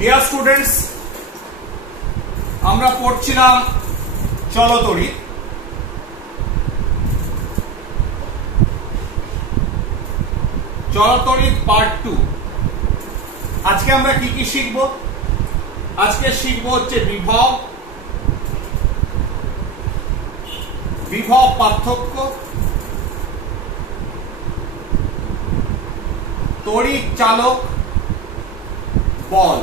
Dear students, আমরা পড়ছিলাম চলতড়িৎ। চলতড়িৎ part 2। আজকে আমরা কি কি শিখব? আজকে শিখব হচ্ছে বিভব, বিভব পার্থক্য, তড়িৎ চালক বল,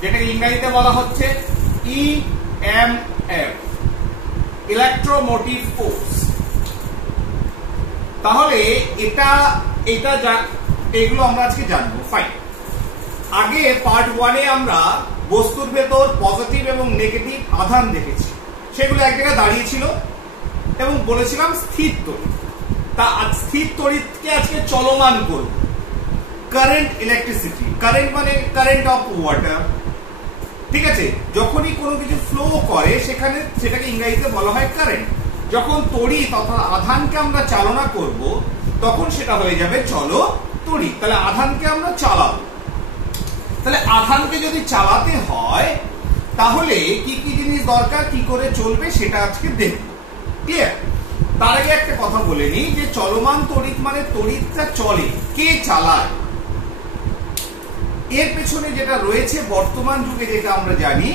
যেটাকে ইংরেজিতে বলা হচ্ছে ইএমএফ, ইলেকট্রোমোটিভ ফোর্স। তাহলে এটা এগুলো আমরা আজকে জানবো। ফাইন। আগে পার্ট 1-এ আমরা বস্তুর ভেতর পজিটিভ এবং নেগেটিভ আধান দেখেছি, সেগুলো এক জায়গায় দাঁড়িয়েছিল এবং বলেছিলাম স্থির তড়িৎ। তা স্থির তড়িৎকে আজকে চলমান করব। কারেন্ট ইলেকট্রিসিটি, কারেন্ট মানে কারেন্ট অফ ওয়াটার, ঠিক আছে? যখনই কোনো কিছু ফ্লো করে সেখানে সেটাকে ইংরেজিতে বলা হয় কারেন্ট। যখন তড়িৎ অথবা আধানকে আমরা চালনা করব তখন সেটা হয়ে যাবে চলতড়িৎ। তাহলে আধানকে আমরা চালাবো। তাহলে আধানকে যদি চালাতে হয় তাহলে কি কি জিনিস দরকার, কি করে চলবে সেটা আজকে দেখব। ক্লিয়ার? তার আগে একটা কথা বলে নিই যে চলমান তড়িৎ মানে তড়িৎটা চলে, কে চালায়? এর পেছনে যেটা রয়েছে বর্তমান যুগে, যেটা আমরা জানি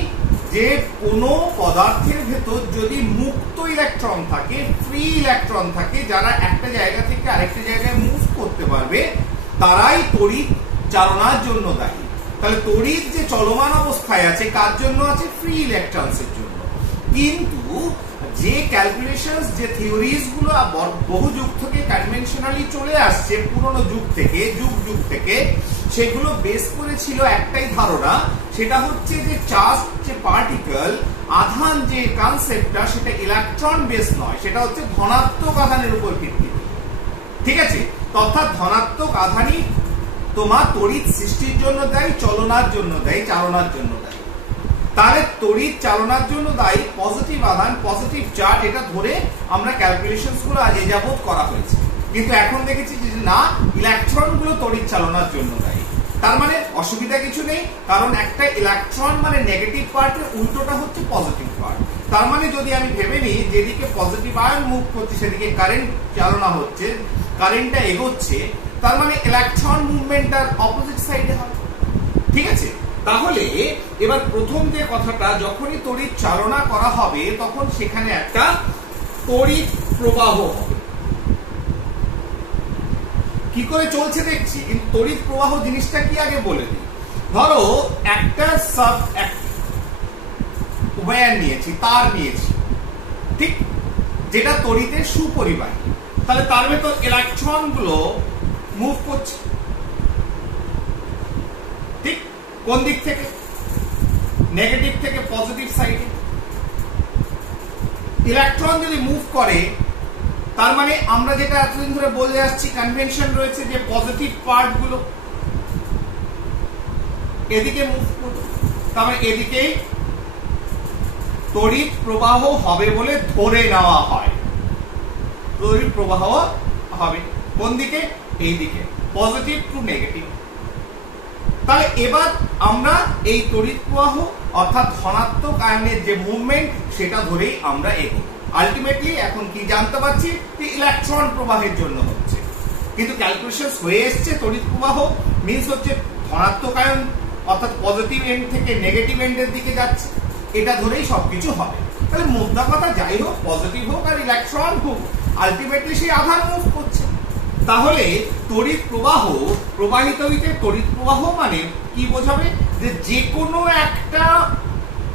যে কোনো পদার্থের ভেতর যদি মুক্ত ইলেকট্রন থাকে, ফ্রি ইলেকট্রন থাকে, যারা একটা জায়গা থেকে আরেকটা জায়গায় মুভ করতে পারবে, তারাই তড়িৎ চালনার জন্য দায়ী। তাহলে তড়িৎ যে চলমান অবস্থায় আছে কার জন্য আছে? ফ্রি ইলেকট্রনসের জন্য। কিন্তু যে ক্যালকুলেশনস, যে থিওরিজ গুলো বহু যুগ থেকে কনভেনশনালি চলে আসছে, পুরনো যুগ থেকে, যুগ থেকে, সেগুলো বেস করেছিল একটাই ধারণা, সেটা হচ্ছে যে চার্জ, যে পার্টিকেল, আধান, যে কনসেপ্টটা সেটা ইলেকট্রন বেস নয়, সেটা হচ্ছে ধনাত্মক আধানের উপর ভিত্তি করে। ঠিক আছে? অর্থাৎ ধনাত্মক আধানই তোমার তড়িৎ সৃষ্টির জন্য দায়ী, চলনার জন্য দায়ী, চালনার জন্য দায়ী। তাহলে তড়িৎ চালনার জন্য দায়ী পজিটিভ আধান, পজিটিভ চার্জ, এটা ধরে আমরা ক্যালকুলেশনস গুলো আজ যাবত করা হয়েছে। কিন্তু এখন দেখেছি যে না, ইলেকট্রন গুলো তড়িৎ চালনার জন্য দায়ী। তার মানে অসুবিধা কিছু নেই, কারণ একটা ইলেকট্রন মানে নেগেটিভ পার্টের উল্টোটা হচ্ছে পজিটিভ পার্ট। তার মানে যদি আমি ভেবে নিই যেদিকে পজিটিভ আয়ন মুভ করছে সেদিকে কারেন্ট চালনা হচ্ছে, কারেন্টটা এগোচ্ছে, তার মানে ইলেকট্রন মুভমেন্টটার অপোজিট সাইডে হবে। ঠিক আছে? তাহলে এবার প্রথম যে কথাটা, যখনই তড়িৎ চালনা করা হবে তখন সেখানে একটা তড়িৎ প্রবাহ হবে। কি করে চলছে দেখছি, কিন্তু তড়িৎ প্রবাহ জিনিসটা কি আগে বলে দিই। ধরো একটা ওয়্যার নিয়েছি, তার নিয়েছি, ঠিক, যেটা তড়িতের সুপরিবাহী। তাহলে তার ভেতর ইলেকট্রন গুলো মুভ করছে, ঠিক, কোন দিক থেকে? নেগেটিভ থেকে পজিটিভ সাইডে। ইলেকট্রন যদি মুভ করে তার মানে আমরা যেটা এতদিন ধরে বলে আসছি, কনভেনশন রয়েছে যে পজিটিভ পার্ট গুলো এদিকে মুভ করবে, তার মানে এদিকেই তড়িৎ প্রবাহ হবে বলে ধরে নেওয়া হয়। তড়িৎ প্রবাহ হবে কোন দিকে? এই দিকে, পজিটিভ টু নেগেটিভ। তাহলে এবার আমরা এই তড়িৎ প্রবাহ অর্থাৎ ধনাত্মক আয়নের যে মুভমেন্ট সেটা ধরেই আমরা এগোবো। আলটিমেটলি এখন কি জানতে পারছি যে ইলেকট্রন প্রবাহের জন্য হচ্ছে, কিন্তু ক্যালকুলেশন হয়ে এসছে তড়িৎ প্রবাহ মিন্স হচ্ছে ধনাত্মক আয়ন অর্থাৎ পজিটিভ এন্ড থেকে নেগেটিভ এন্ডের দিকে যাচ্ছে, এটা ধরেই সবকিছু হবে। তাহলে মোদ্দা কথা যাই হোক, পজিটিভ হোক আর ইলেকট্রন হোক, আলটিমেটলি সেই আধান মুভ করছে। তাহলে তড়িৎ প্রবাহ প্রবাহিত হইতে তড়িৎ প্রবাহ মানে কি বোঝাবে? যে কোনো একটা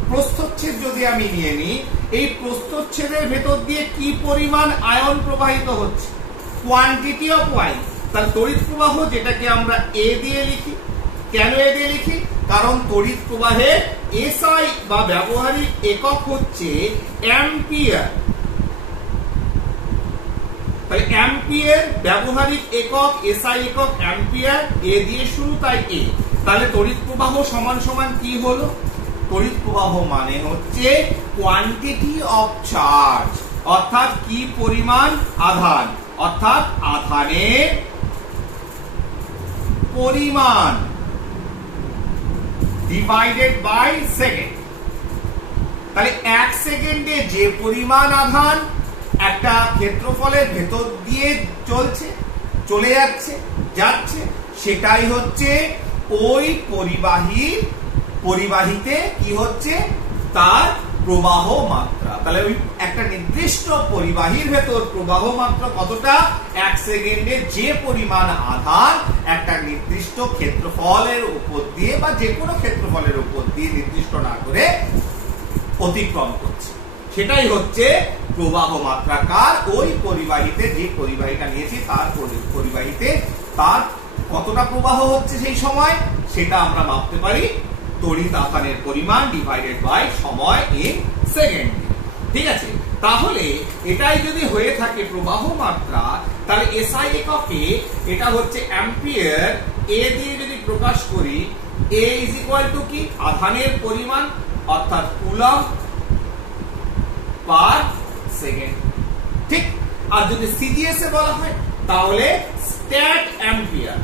প্রস্থচ্ছেদ যদি আমি নিয়ে নিই, এই প্রস্থচ্ছেদের ভেতর দিয়ে কি পরিমাণ আয়ন প্রবাহিত হচ্ছে, কোয়ান্টিটি অফ ওয়াই। তাহলে তড়িৎ প্রবাহ, যেটাকে আমরা এ দিয়ে লিখি। কেন এ দিয়ে লিখি? কারণ তড়িৎ প্রবাহের এসআই বা ব্যবহারিক একক হচ্ছে অ্যাম্পিয়ার। তাহলে অ্যাম্পিয়ার ব্যবহারিক একক, এসআই একক অ্যাম্পিয়ার, এ দিয়ে শুরু, তাই এ। তাহলে তড়িৎ প্রবাহ সমান সমান কি হলো? তড়িৎ প্রবাহ মানে হচ্ছে কোয়ান্টিটি অফ চার্জ, অর্থাৎ কি পরিমাণ আধান, অর্থাৎ আধানের পরিমাণ। Divided by second. তাহলে 1 সেকেন্ডে যে পরিমাণ আধান একটা ক্ষেত্রফলের ভেতর দিয়ে চলে যাচ্ছে সেটাই হচ্ছে ওই পরিবাহিতে কি হচ্ছে তার প্রবাহ মাত্রা। তাহলে ওই একটা নির্দিষ্ট পরিবাহীর ভেতর প্রবাহ মাত্রা কতটা, 1 সেকেন্ডে যে পরিমাণ আধান একটা নির্দিষ্ট ক্ষেত্রফলের উপর দিয়ে বা যে কোনো ক্ষেত্রফলের উপর দিয়ে নির্দিষ্ট না করে অতিক্রম করছে, সেটাই হচ্ছে প্রবাহ মাত্রাকার। ওই পরিবাহীতে যে পরিবাহীটা নিয়েছি তার পরিবাহীতে তার কতটা প্রবাহ হচ্ছে সেই সময় সেটা আমরা মাপতে পারি তড়িৎ আধানের পরিমাণ ডিভাইডেড বাই সময় ইন সেকেন্ড। ঠিক আছে, তাহলে এটাই যদি হয়ে থাকে প্রবাহ মাত্রা, তাহলে এসআই এককে এটা হচ্ছে অ্যাম্পিয়ার। এ দিয়ে যদি প্রকাশ করি, এ ইজ ইকুয়াল টু কি, আধানের পরিমাণ অর্থাৎ কুলম্ব পার সেকেন্ড। ঠিক, আর যদি সিজিএস এ বলা হয় তাহলে stat ampere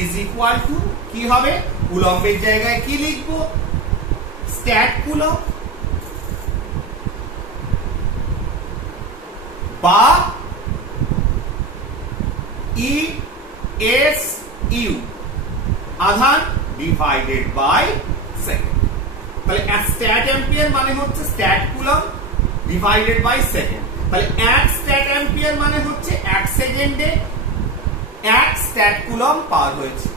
is equal to কি হবে, কুলম্বের জায়গায় কি লিখবো, স্ট্যাট কুলম্ব বা ই এস ইউ আধান ডিভাইডেড বাই সেকেন্ড। তাহলে স্ট্যাট অ্যাম্পিয়ার মানে হচ্ছে stat coulomb divided by second. তাহলে 1 স্ট্যাট অ্যাম্পিয়ার মানে হচ্ছে 1 সেকেন্ডে 1 স্ট্যাট কুলম্ব পার হয়েছে।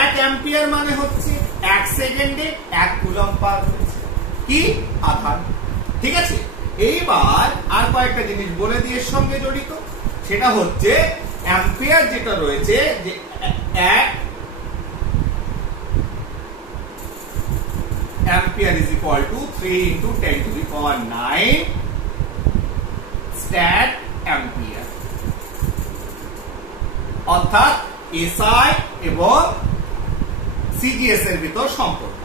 1 অ্যাম্পিয়ার মানে হচ্ছে 1 সেকেন্ডে 1 কুলম্ব পার হয়েছে কি আধান। ঠিক আছে, এইবার আর কয়েকটা জিনিস বলে দিয়ে এর সঙ্গে জড়িত, সেটা হচ্ছে অ্যাম্পিয়ার যেটা রয়েছে যে 1 ampere is equal two 3 into 10 to the power 9 stat ampere. অর্থাৎ এসআই এবং সিজিএস এর ভিতর সম্পর্ক।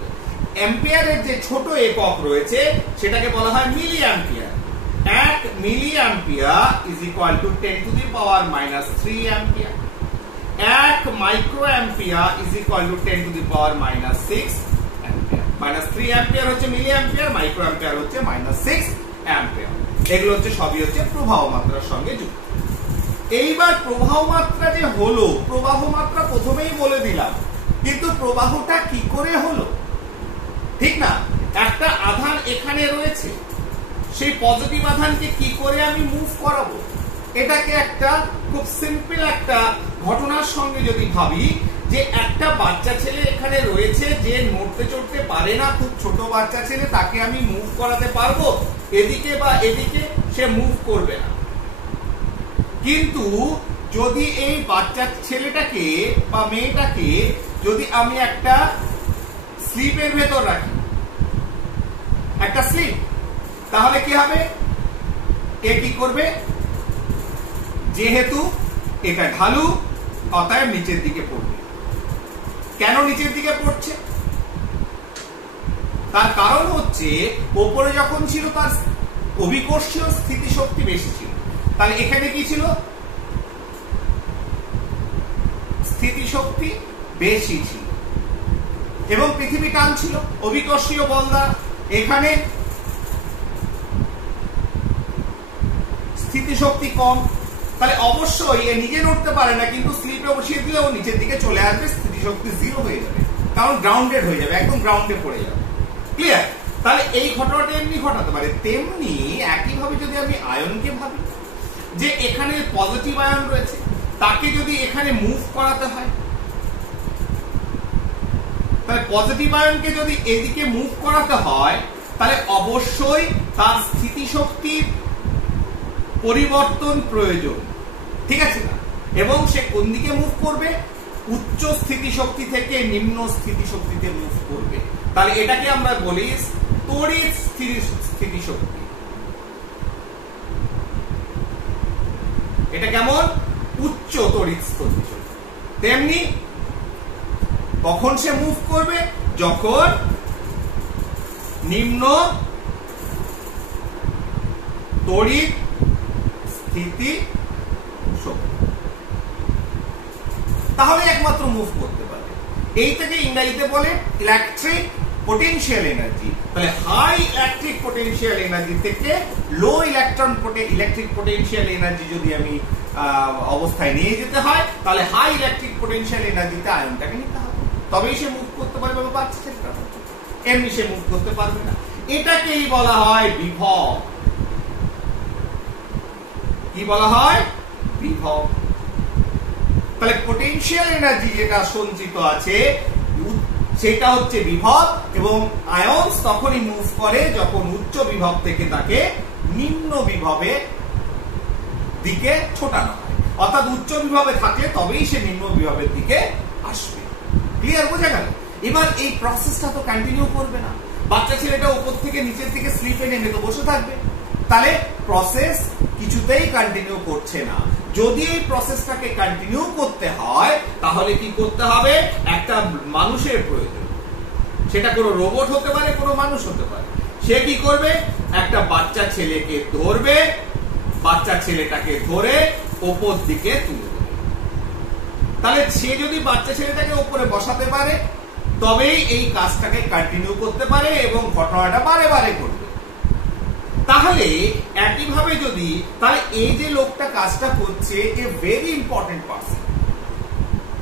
অ্যাম্পিয়ারের যে ছোট একক রয়েছে সেটাকে বলা হয় milli ampere. 1 milli ampere is equal to 10 to the power -3 ampere. 1 micro ampere is equal to 10 to the power -6 ampere. -3 ampere হচ্ছে মিলি অ্যাম্পিয়ার, মাইক্রো অ্যাম্পিয়ার হচ্ছে -6 অ্যাম্পিয়ার। এগুলো হচ্ছে সবই হচ্ছে প্রবাহ মাত্রার সঙ্গে যুক্ত। এইবার প্রবাহ মাত্রা যে হলো, প্রবাহ মাত্রা প্রথমেই বলে দিলাম, কিন্তু প্রবাহটা কি করে হলো, ঠিক না? একটা আধান এখানে রয়েছে, সেই পজিটিভ আধানকে কি করে আমি মুভ করাবো, এটাকে একটা খুব সিম্পল একটা ঘটনার সঙ্গে যদি ভাবি, যে একটা বাচ্চা ছেলে এখানে রয়েছে যে নড়তে চড়তে পারে না, খুব ছোট বাচ্চা ছেলে, তাকে আমি মুভ করাতে পারবো এদিকে বা এদিকে, সে মুভ করবে না। কিন্তু যদি এই বাচ্চা ছেলেটাকে বা মেয়েটাকে যদি আমি একটা স্লিপের ভেতর রাখি, একটা স্লিপ, তাহলে কি হবে, এ কি করবে, যেহেতু এটা ঢালু অতএব নিচের দিকে পড়বে। কেন নিচের দিকে পড়ছে, তার কারণ হচ্ছে ওপরে যখন ছিল তার অভিকর্ষীয় স্থিতিশক্তি বেশি ছিল। তাহলে এখানে কি ছিল, স্থিতিশক্তি বেশি ছিল এবং পৃথিবী টান ছিল অভিকর্ষীয় বল দ্বারা। এখানে স্থিতিশক্তি কম, তাহলে অবশ্যই এ নিজে নড়তে পারে না, কিন্তু স্লিপে বসিয়ে দিলে ও নিচের দিকে চলে আসবে, স্থিতিশক্তি 0 হয়ে যাবে, কারণ গ্রাউন্ডেড হয়ে যাবে, একদম গ্রাউন্ডে পড়ে যাবে। ক্লিয়ার? তাহলে এই ঘটনাটা এমনি ঘটাতে পারে। তেমনি একইভাবে যদি আমি আয়নকে ভাবি, যে এখানে পজিটিভ আয়ন রয়েছে, তাকে যদি এখানে মুভ করাতে হয়, তাহলে পজিটিভ আয়নকে যদি এদিকে মুভ করাতে হয়, তাহলে অবশ্যই তার স্থিতিশক্তির পরিবর্তন প্রয়োজন। ঠিক আছে না? এবং সে কোন দিকে মুভ করবে, উচ্চ স্থিতিশক্তি থেকে নিম্ন স্থিতিশক্তিতে মুভ করবে। তাহলে এটাকে আমরা বলি তড়িৎ স্থিতিশক্তি। এটা কেমন, উচ্চ তড়িৎ স্থিতিশক্তি। তেমনি কখন সে মুভ করবে, যখন নিম্ন তড়িৎ স্থিতিশক্তি। তাহলে একমাত্র মুভ করতে পারবে। এইটাকে ইংরেজিতে বলে ইলেকট্রিক পোটেনশিয়াল এনার্জি। তাহলে হাই ইলেকট্রিক পোটেনশিয়াল এনার্জি থেকে লো ইলেকট্রিক পোটেনশিয়াল এনার্জি যদি আমি অবস্থায় নিয়ে যেতে হয়, তাহলে হাই ইলেকট্রিক পোটেনশিয়াল এনার্জিতে আয়নটাকে নিতে হবে, তবেই সে মুভ করতে পারবে বা বাচ্চা ছেলেটা, এমনি সে মুভ করতে পারবে না। এটাকেই বলা হয় বিভব। কি বলা হয়? বিভব। তাহলে পোটেনশিয়াল এনার্জি যেটা সঞ্চিত আছে সেটা হচ্ছে বিভব, এবং আয়নস তখনই মুভ করে যখন উচ্চ বিভব থেকে তাকে নিম্ন বিভবের দিকে ছোটানো হয়। অর্থাৎ উচ্চ বিভবে থাকলে তবেই সে নিম্ন বিভবের দিকে আসবে। ক্লিয়ার? বোঝা গেল? এবার এই প্রসেসটা তো কন্টিনিউ করবে না। বাচ্চা ছেলেটা উপর থেকে নিচের দিকে স্লিপে নেমে তো বসে থাকবে, তাহলে প্রসেস কিছুতেই কন্টিনিউ করছে না। যদি এই প্রসেসটাকে কন্টিনিউ করতে হয় তাহলে কি করতে হবে? একটা মানুষের প্রয়োজন। সেটা কোনো রোবট হতে পারে, কোনো মানুষ হতে পারে। সে কি করবে? একটা বাচ্চা ছেলেকে ধরবে, বাচ্চা ছেলেটাকে ধরে ওপর দিকে তুলে দেবে। তাহলে সে যদি বাচ্চা ছেলেটাকে উপরে বসাতে পারে তবেই এই কাজটাকে কন্টিনিউ করতে পারে এবং ঘটনাটা বারে বারে ঘটবে। তাহলে একইভাবে যদি, তাহলে এই যে লোকটা কাজটা করছে এ ভেরি ইম্পর্টেন্ট পারসন,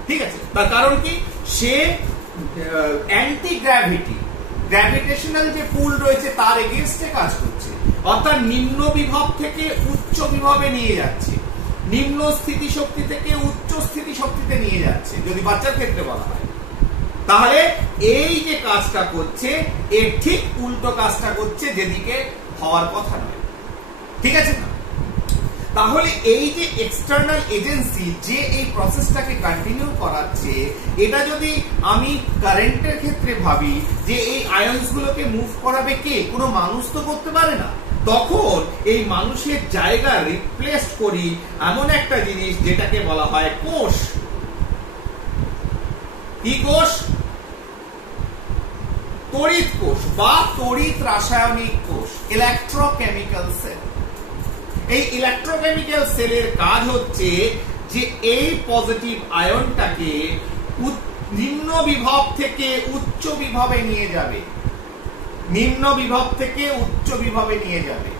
ঠিক আছে? তার কারণ কি? সে অ্যান্টি গ্র্যাভিটেশনাল যে পুল রয়েছে তার এগেইনস্টে কাজ করছে, অর্থাৎ নিম্ন বিভব থেকে উচ্চ বিভবে নিয়ে যাচ্ছে, নিম্ন স্থিতি শক্তি থেকে উচ্চ স্থিতি শক্তিতে নিয়ে যাচ্ছে যদি বাচ্চার ক্ষেত্রে বলা হয়। তাহলে এই যে কাজটা করছে এর ঠিক উল্টো কাজটা করছে যেদিকে হওয়ার কথা নয়, ঠিক আছে না? তাহলে এই যে এক্সটার্নাল এজেন্সি যে এই প্রসেসটাকে কন্টিনিউ করাচ্ছে, এটা যদি আমি কারেন্টের ক্ষেত্রে ভাবি যে এই আয়নস গুলোকে মুভ করাবে কে? কোনো মানুষ তো করতে পারে না। তখন এই মানুষের জায়গা রিপ্লেস করি এমন একটা জিনিস যেটাকে বলা হয় কোষ। কি কোষ? তড়িৎ কোষ বা তড়িৎ রাসায়নিক কোষ, ইলেকট্রোকেমিক্যাল সেল। এই ইলেকট্রোকেমিক্যাল সেলের কাজ হচ্ছে যে এই পজিটিভ আয়নটাকে নিম্ন বিভব থেকে উচ্চ বিভবে নিয়ে যাবে, নিম্ন বিভব থেকে উচ্চ বিভবে নিয়ে যাবে।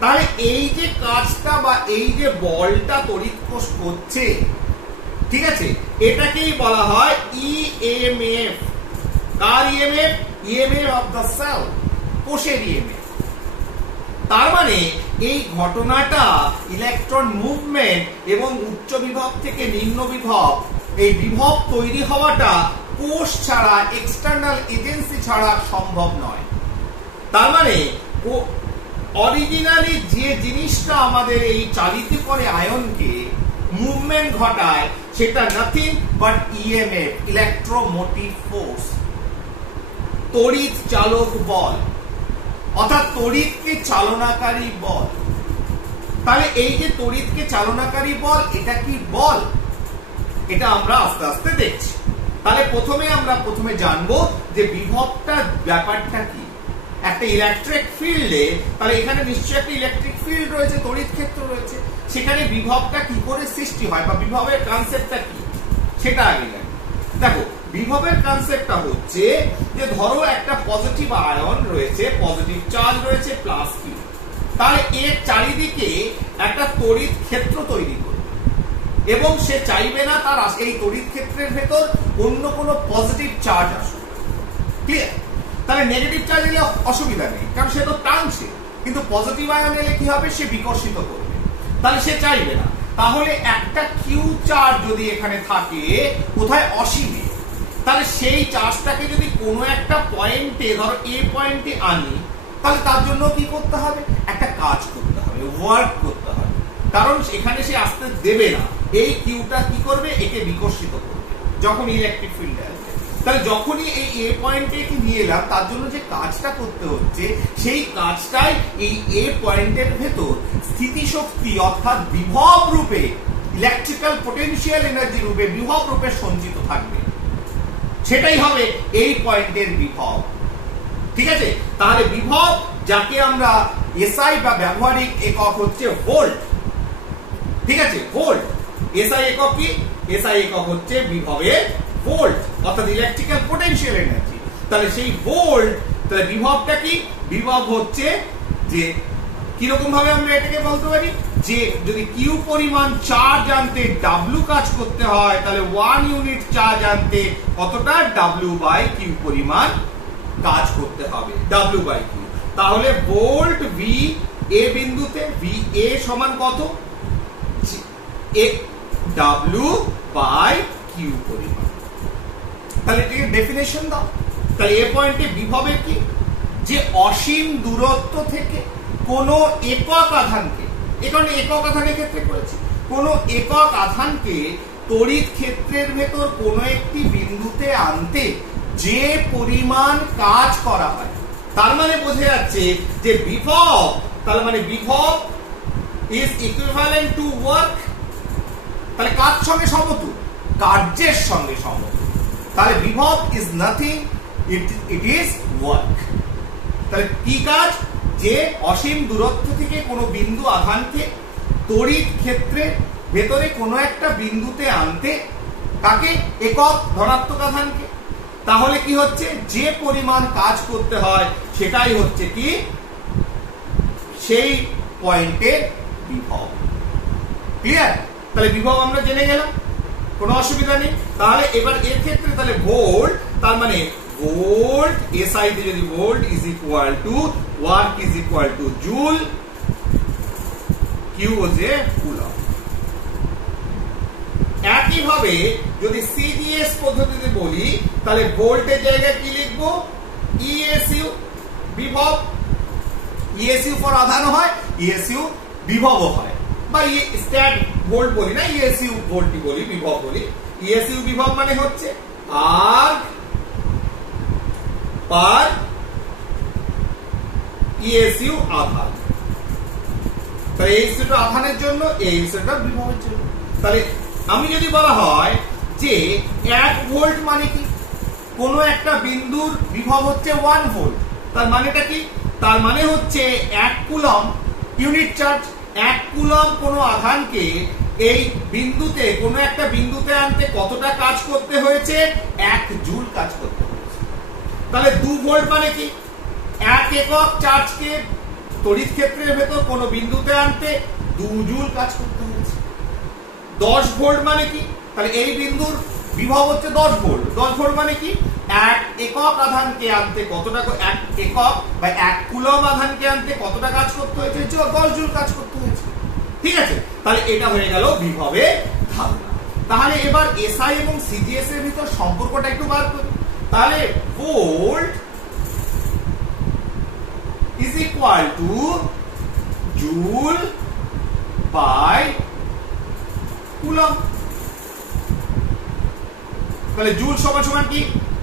তাহলে এই যে কাজটা বা এই যে বলটা তড়িৎ কোষ করছে, ঠিক আছে, এটাকেই বলা হয় ইএমএফ। কার EMF? EMF of the cell, কোষের ইএমএফ। তার মানে এই ঘটনাটা ইলেকট্রন মুভমেন্ট এবং উচ্চ বিভব থেকে নিম্ন বিভব, এই বিভব তৈরি হওয়াটা কোষ ছাড়া, এক্সটার্নাল এজেন্সি ছাড়া সম্ভব নয়। তার মানে অরিজিনালি যে জিনিসটা আমাদের এই চালিত করে আয়নকে মুভমেন্ট ঘটায় সেটা nothing but EMF, electromotive force, তড়িৎ চালক বল, অর্থাৎ তড়িৎকে চালনাকারী বল। তাহলে এই যে তড়িৎকে চালনাকারী বল, এটা কি বল? এটা আমরা আস্তে আস্তে দেখছি। তাহলে আমরা প্রথমে জানবো যে বিভবটা ব্যাপারটা কি। একটা ইলেকট্রিক ফিল্ডে, তাহলে এখানে নিশ্চয়ই একটা ইলেকট্রিক ফিল্ড রয়েছে, তড়িৎ ক্ষেত্র রয়েছে, সেখানে বিভবটা কি করে সৃষ্টি হয় বা বিভবের কনসেপ্টটা কি সেটা আগে জানি। দেখো, বিভবের কনসেপ্টটা হচ্ছে যে ধরো একটা পজিটিভ আয়ন রয়েছে, পজিটিভ চার্জ রয়েছে প্লাস কিউ, তাহলে এর চারিদিকে একটা তড়িৎ ক্ষেত্র তৈরি করবে এবং সে চাইবে না তার এই তড়িৎ ক্ষেত্রের ভেতর অন্য কোনো পজিটিভ চার্জ আসুক। ক্লিয়ার? তাহলে নেগেটিভ চার্জ এলে অসুবিধা নেই, কারণ সে তো টানছে, কিন্তু পজিটিভ আয়ন এলে কি হবে? সে বিকর্ষিত করবে, তাহলে সে চাইবে না। তাহলে একটা কিউ চার্জ যদি এখানে থাকে কোথায়? অসীমে, তাহলে সেই চার্জটাকে যদি কোনো একটা পয়েন্টে, ধরো এ পয়েন্টে আনি, তাহলে তার জন্য কি করতে হবে? একটা কাজ করতে হবে, ওয়ার্ক করতে হবে, কারণ এখানে সে আসতে দেবে না। এই কিউটা কি করবে? একে বিকর্ষিত করবে যখন ইলেকট্রিক ফিল্ডে আসবে। তাহলে যখনই এই এ পয়েন্টে নিয়ে এলাম, তার জন্য যে কাজটা করতে হচ্ছে সেই কাজটাই এই এ পয়েন্টের ভেতর স্থিতিশক্তি অর্থাৎ বিভব রূপে, ইলেকট্রিক্যাল পোটেনশিয়াল এনার্জি রূপে বিভব রূপে সঞ্চিত থাকবে, সেটাই হবে এই পয়েন্টের বিভব। ঠিক আছে? তাহলে বিভব, যাকে আমরা এসআই বা ব্যবহারিক একক হচ্ছে ভোল্ট, ঠিক আছে, ভোল্ট। এসআই একক কি? এসআই একক হচ্ছে বিভবের ভোল্ট অর্থাৎ ইলেকট্রিক্যাল পোটেনশিয়াল এনার্জি। তাহলে সেই ভোল্ট, তাহলে বিভবটা কি? বিভব হচ্ছে যে কিরকম ভাবে আমরা এটাকে বলতে পারি যে যদি কিউ পরিমাণ চার্জ আনতে ডাব্লিউ কাজ করতে হয় তাহলে 1 ইউনিট চার্জ আনতে কতটা ডাব্লিউ বাই কিউ পরিমাণ কাজ করতে হবে, ডাব্লিউ বাই কিউ। তাহলে ভোল্ট ভি এ বিন্দুতে ভি এ সমান কত? এ ডাব্লিউ বাই কিউ পরিমাণ। তাহলে এটাকে ডেফিনেশন দাও। তাহলে এ পয়েন্টে বিভবের কি? যে অসীম দূরত্ব থেকে কোন একক আধানকে, এই কারণে একক আধানের ক্ষেত্রে করেছি, কোন একক আধানকে তড়িৎ ক্ষেত্রের ভেতর কোন একটি বিন্দুতে আনতে যে পরিমাণ কাজ করা হয়, তার মানে বোঝা যাচ্ছে যে বিভব, তার মানে বিভব ইজ ইকুইভ্যালেন্ট টু ওয়ার্ক। তাহলে কাজ সঙ্গে সমতুল, কার্যের সঙ্গে সমতুল। তাহলে বিভব is nothing, it is work. তাহলে কি কাজ? যে অসীম দূরত্ব থেকে কোনো বিন্দু আধানকে তড়িৎ ক্ষেত্রে ভেতরে কোনো একটা বিন্দুতে আনতে, কাকে? একক ধনাত্মক আধানকে। তাহলে কি হচ্ছে? যে পরিমাণ কাজ করতে হয় সেটাই হচ্ছে কি সেই পয়েন্টের বিভব। ক্লিয়ার? তাহলে বিভব আমরা জেনে গেলাম, কোনো অসুবিধা নেই। তাহলে এবার এর ক্ষেত্রে তাহলে ভোল্ট, তার মানে ভোল্ট এসআই তে যদি volt is equal to work is equal to joule, Q হচ্ছে কুলম্ব। একইভাবে যদি সিডিএস পদ্ধতিতে বলি তাহলে ভোল্টের জায়গায় কি লিখবো? ইএসইউ বিভব। ইএসইউ ফর আধান হয়, ইএসইউ বিভব হয়, বা স্ট্যাট ভোল্ট বলি না, ইএসইউ ভোল্টই বলি, বিভব বলি। ইএসইউ বিভব মানে হচ্ছে আর পার ইএসইউ আধান। তাহলে এই ইউনিট আধানের জন্য, এই ইউনিটটা বিভবের জন্য। তাহলে আমি যদি বলা হয় যে 1 ভোল্ট মানে কি? কোন একটা বিন্দুর বিভব হচ্ছে 1 ভোল্ট, তার মানেটা কি? তার মানে হচ্ছে 1 কুলম্ব ইউনিট চার্জ। 1 কুলম্ব কোন আধানকে এই বিন্দুতে, কোন একটা বিন্দুতে আনতে কতটা কাজ করতে হয়েছে? 1 জুল কাজ করতে হয়েছে। তাহলে 2 ভোল্ট মানে কি? 1 একক চার্জকে তড়িৎ ক্ষেত্রের ভেতর কোন বিন্দুতে আনতে 2 জুল কাজ করতে হয়েছে। 10 ভোল্ট মানে কি? তাহলে এই বিন্দুর বিভব হচ্ছে 10 ভোল্ট। 10 ভোল্ট মানে কি? 1 একক আধানকে আনতে কতটা, 1 একক বা 1 কুলম্ব আধানকে আনতে কতটা কাজ করতে হয়েছে? 10 জুল কাজ করতে হয়েছে। ঠিক আছে? তাহলে এটা হয়ে গেল বিভবের ধারণা। তাহলে এবার এসআই এবং সিজিএস এর ভিতর সম্পর্কটা একটু বার করি। তাহলে volt is equal to joule by coulomb। তাহলে জুল সমান সমান কি?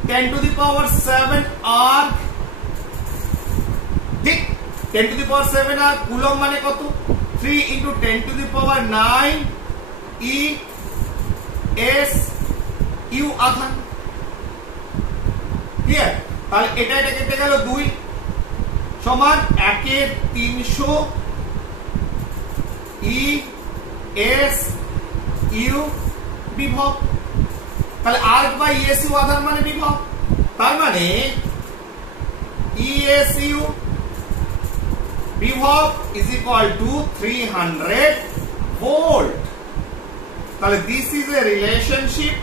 10 to the power 7 arc। ঠিক, 10 to the power 7 arc। Coulomb মানে কত? 3 into 10 to the power 9 e s u আধান। ক্লিয়ার? তাহলে এটা কেটে গেল 2 সমান 1 এর 300 ই এস ইউ বিভব। তাহলে আর্ক বাই ইএসইউ আধান মানে বিভব। তার মানে ইএসইউ বিভব ইজ ইকুয়াল টু 300 ভোল্ট। তাহলে দিস ইজ এ রিলেশনশিপ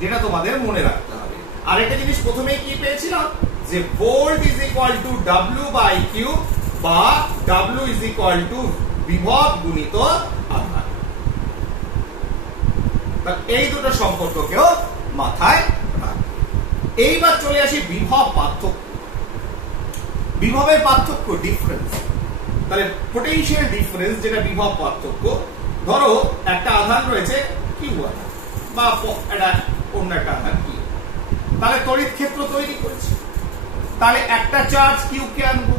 যেটা তোমাদের মনে রাখতে হবে। আরেকটা জিনিস প্রথমেই কি পেয়েছিলাম যে volt is equal to W by Q, বা ডাব্লিউ ইজ ইকুয়াল টু বিভব গুণিত আধান। এই দুটো সম্পর্ককেও মাথায় রাখবে। এইবার চলে আসি বিভব পার্থক্য। বিভবের পার্থক্য, ডিফারেন্স। তাহলে পোটেনশিয়াল ডিফারেন্স যেটা বিভব পার্থক্য। ধরো একটা আধান রয়েছে কিউ আধান, বা এটা অন্য একটা আধান কি, তাহলে তড়িৎ ক্ষেত্র তৈরি করেছে। তাহলে একটা চার্জ কিউ কে আনবো।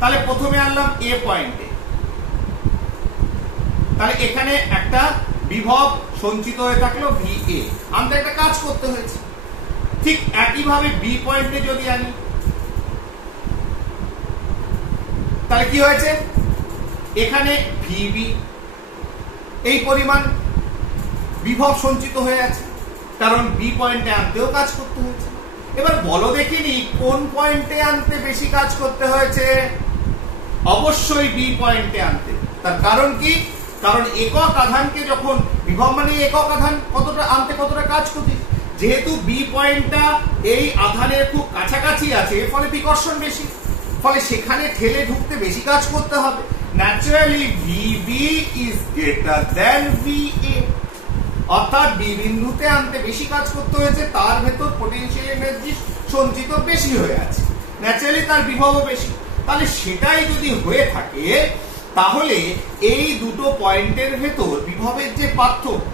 তাহলে প্রথমে আনলাম এ পয়েন্টে, তাহলে এখানে একটা বিভব সঞ্চিত হয়ে থাকলো VA, আমাদের একটা কাজ করতে হয়েছে। ঠিক একইভাবে বি পয়েন্টে যদি আনি তাহলে কি হয়েছে? এখানে VB এই পরিমাণ বিভব সঞ্চিত হয়ে আছে, কারণ বি পয়েন্টে আনতেও কাজ করতে হয়েছে। এবার বলো দেখিনি কোন পয়েন্টে আনতে বেশি কাজ করতে হয়েছে? অবশ্যই বি পয়েন্টে আনতে। তার কারণ কি? কারণ একক আধানকে যখন বিভব মানে একক আধান কতটা আনতে কতটা কাজ করতে, যেহেতু বি পয়েন্টটা এই আধানের খুব কাছাকাছি আছে, ফলে বিকর্ষণ বেশি, ফলে সেখানে ঠেলে ঢুকতে বেশি কাজ করতে হবে। Naturally VB is greater than VA, অর্থাৎ বি বিন্দুতে আনতে বেশি কাজ করতে হয়েছে, তার ভেতর পটেনশিয়াল এনার্জি সঞ্চিত বেশি হয়ে আছে, ন্যাচারালি তার বিভবও বেশি। তাহলে সেটাই যদি হয়ে থাকে, তাহলে এই দুটো পয়েন্টের ভেতর বিভবের যে পার্থক্য,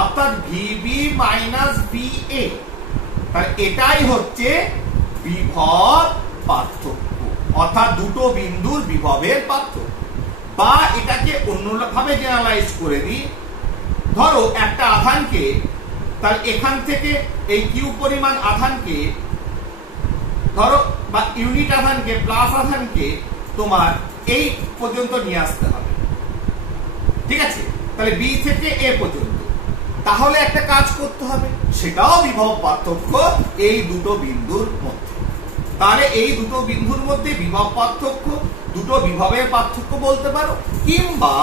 অর্থাৎ ভিবি মাইনাস ভিএ, তাহলে এটাই হচ্ছে বিভব পার্থক্য, অর্থাৎ দুটো বিন্দুর বিভবের পার্থক্য। বা এটাকে অন্যভাবে জেনারেলাইজ করে দিই, ধরো একটা আধানকে, তাহলে এখান থেকে এই কিউ পরিমাণ আধানকে ধরো, বা ইউনিট আধানকে প্লাস আধানকে তোমার এই পর্যন্ত নিয়ে আসতে হবে, ঠিক আছে? তাহলে বি থেকে এ পর্যন্ত, তাহলে একটা কাজ করতে হবে, সেটাও বিভব পার্থক্য এই দুটো বিন্দুর মধ্যে। তাহলে এই দুটো বিন্দুর মধ্যে বিভব পার্থক্য, দুটো বিভবের পার্থক্য বলতে পারো, কিংবা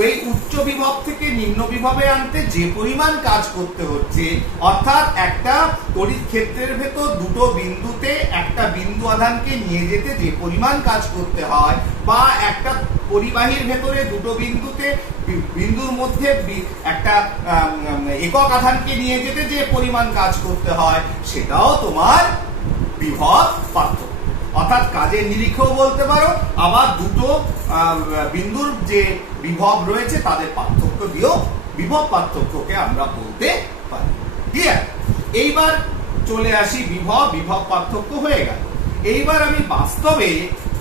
ওই উচ্চ বিভব থেকে নিম্ন বিভবে আনতে যে পরিমাণ কাজ করতে হচ্ছে, অর্থাৎ একটা তড়িৎ ক্ষেত্রের ভেতর দুটো বিন্দুতে একটা বিন্দু আধানকে নিয়ে যেতে যে পরিমাণ কাজ করতে হয়, বা একটা পরিবাহীর ভেতরে দুটো বিন্দুতে বিন্দুর মধ্যে একটা একক আধানকে নিয়ে যেতে যে পরিমাণ কাজ করতে হয়, সেটাও তোমার বিভব পার্থক্য। অর্থাৎ কাজের নিরিখেও বলতে পারো, আবার দুটো বিন্দুর যে বিভব রয়েছে তাদের পার্থক্য দিয়েও বিভব পার্থক্যকে আমরা বলতে পারি। ক্লিয়ার? এইবার চলে আসি বিভব পার্থক্য হয়ে গেল। এইবার আমি বাস্তবে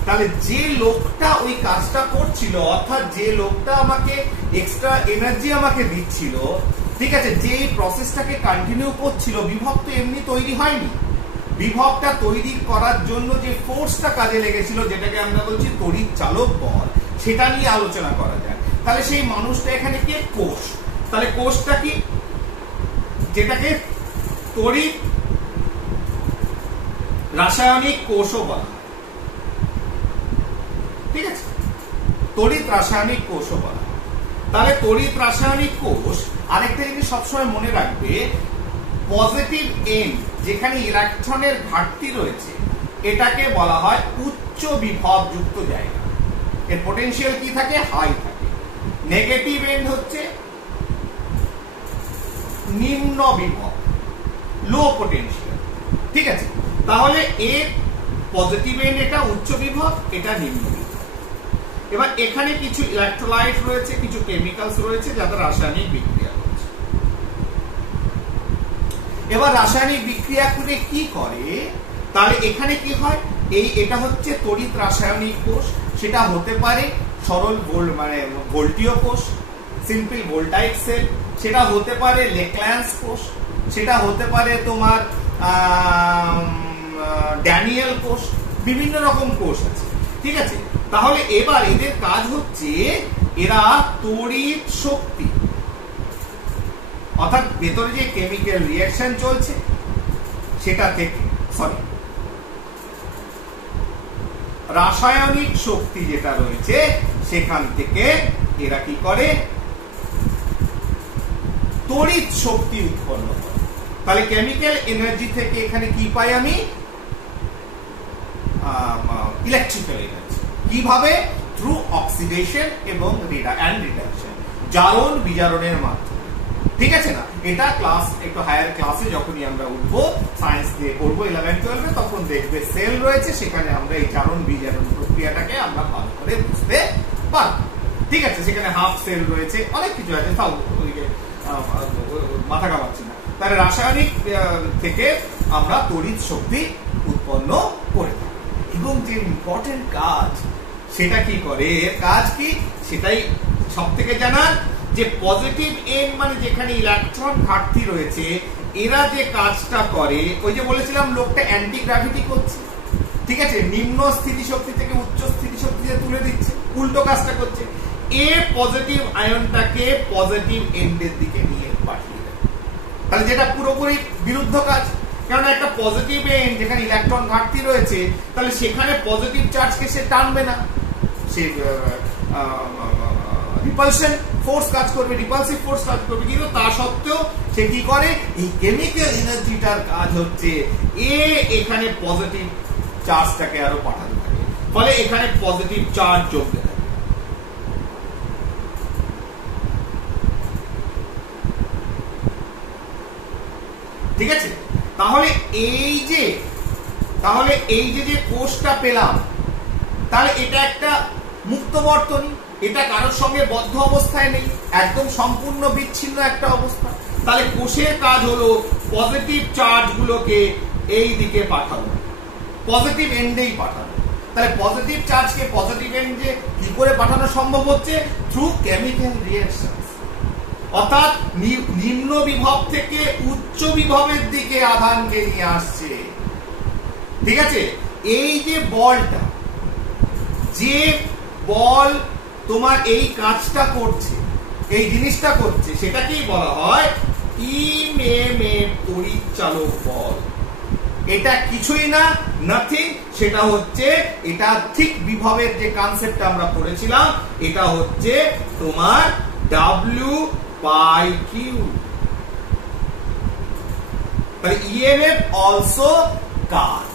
তাহলে যে লোকটা ওই কাজটা করছিল, অর্থাৎ যে লোকটা আমাকে এক্সট্রা এনার্জি আমাকে দিচ্ছিল, ঠিক আছে, যে প্রসেসটাকে কন্টিনিউ করছিল, বিভব তো এমনি তৈরি হয়নি। বিভবটা তৈরি করার জন্য যে ফোর্সটা কাজে লেগেছিল, যেটাকে আমরা বলছি তড়িৎ চালক বল, সেটা নিয়ে আলোচনা করা যায়। তাহলে সেই মানুষটা এখানে কে? কোষ। তাহলে কোষটা কি? যেটাকে তড়িৎ রাসায়নিক কোষও বলা হয়, ঠিক আছে? তড়িৎ রাসায়নিক কোষও বলা হয়। তাহলে তড়িৎ রাসায়নিক কোষ, আরেকটা জিনিস সবসময় মনে রাখবে, পজিটিভ এন্ড যেখানে ইলেকট্রনের ঘাটতি রয়েছে, এটাকে বলা হয় উচ্চ বিভব যুক্ত জায়গা, এর পটেনশিয়াল কি থাকে? হাই থাকে। নেগেটিভ এন্ড হচ্ছে নিম্ন বিভব, লো পটেনশিয়াল, ঠিক আছে? তাহলে এর পজিটিভ এন্ড এটা উচ্চ বিভব, এটা নিম্ন বিভব। এবার এখানে কিছু ইলেকট্রোলাইট রয়েছে, কিছু কেমিক্যালস রয়েছে যাদের রাসায়নিক বিক্রিয়া রয়েছে। এবার রাসায়নিক বিক্রিয়া করে কি করে? তাহলে এখানে কি হয়? এটা হচ্ছে তড়িৎ রাসায়নিক কোষ, সেটা হতে পারে সরল মানে ভোল্টীয় কোষ, সিম্পল ভোল্টাইক সেল, সেটা হতে পারে লেক্ল্যান্স কোষ, সেটা হতে পারে তোমার ড্যানিয়েল কোষ, বিভিন্ন রকম কোষ আছে, ঠিক আছে? তাহলে এবার এদের কাজ হচ্ছে, এরা তড়িৎ শক্তি, অর্থাৎ ভেতরে যে কেমিক্যাল রিঅ্যাকশন চলছে সেটা থেকে, সরি, রাসায়নিক শক্তি যেটা রয়েছে সেখান থেকে এরা কি করে? তড়িৎ শক্তি উৎপন্ন করে। তাহলে কেমিক্যাল এনার্জি থেকে এখানে কি পাই আমি? Electrical energy. কিভাবে? থ্রু অক্সিডেশন এবং রিডাকশন, জারণ বিজারণের মাধ্যমে, ঠিক আছে না? এটা ক্লাস একটু হায়ার ক্লাসে যখনই আমরা উঠবো, সায়েন্স দিয়ে পড়বো 11-12, তখন দেখবে সেল রয়েছে, সেখানে আমরা এই জারণ বিজারণ প্রক্রিয়াটাকে আমরা ভালো করে বুঝতে পারবো, ঠিক আছে? সেখানে হাফ সেল রয়েছে, অনেক কিছু আছে, তাও মাথা কামাচ্ছি না। তাহলে রাসায়নিক থেকে আমরা তড়িৎ শক্তি উৎপন্ন করে থাকি, এবং যে ইম্পর্টেন্ট কাজ সেটা কি করে? এর কাজ কি সেটাই সব থেকে জানার, যে পজিটিভ এন মানে যেখানে ইলেকট্রন ঘাটতি রয়েছে, এরা যে কাজটা করে, ওই যে বলেছিলাম লোকটা অ্যান্টি গ্র্যাভিটি করছে, ঠিক আছে? নিম্ন স্থিতিশক্তি থেকে উচ্চ স্থিতিশক্তিতে তুলে দিচ্ছে, উল্টো কাজটা করছে। এ পজিটিভ আয়নটাকে পজিটিভ এন্ডের দিকে নিয়ে পাঠিয়ে তাহলে যেটা পুরোপুরি বিরুদ্ধ কাজ, কারণ একটা পজিটিভ এন্ড যেখানে ইলেকট্রন ঘাটতি রয়েছে তাহলে সেখানে পজিটিভ চার্জকে সে টানবে না, সে রিপালশন ফোর্স কাজ করবে, রিপালসিভ ফোর্স কাজ করবে। কিন্তু তা সত্ত্বেও সে কি করে, এই কেমিক্যাল এনার্জিটার কাজ হচ্ছে এখানে পজিটিভ চার্জটাকে আরো পাঠাতে থাকে, ফলে এখানে পজিটিভ চার্জ জমতে থাকে। ঠিক আছে, তাহলে এই যে কোষটা পেলাম, তাহলে এটা একটা মুক্ত বর্তনী, এটা কারোর সঙ্গে বদ্ধ অবস্থায় নেই, একদম সম্পূর্ণ বিচ্ছিন্ন একটা অবস্থা। তাহলে কোষের কাজ হলো পজিটিভ চার্জ গুলোকে এই দিকে পাঠানো, পজিটিভ এন্ডেই পাঠানো। তাহলে পজিটিভ চার্জকে পজিটিভ এন্ডে কি করে পাঠানো সম্ভব হচ্ছে? থ্রু কেমিক্যাল রিঅ্যাকশন, অর্থাৎ নিম্ন বিভব থেকে উচ্চ বিভবের দিকে আধানকে নিয়ে আসছে। ঠিক আছে, এই যে বলটা, যে বল তোমার এই কাজটা করছে, এই জিনিসটা করছে, সেটাকেই বলা হয় ইএমএফ তড়িৎচালক বল। এটা কিছুই না, নাথিং, সেটা হচ্ছে এটা ঠিক বিভবের যে কনসেপ্ট আমরা পড়েছিলাম, এটা হচ্ছে তোমার W/Q। তাহলে ইএমএফ অলসো কাজ,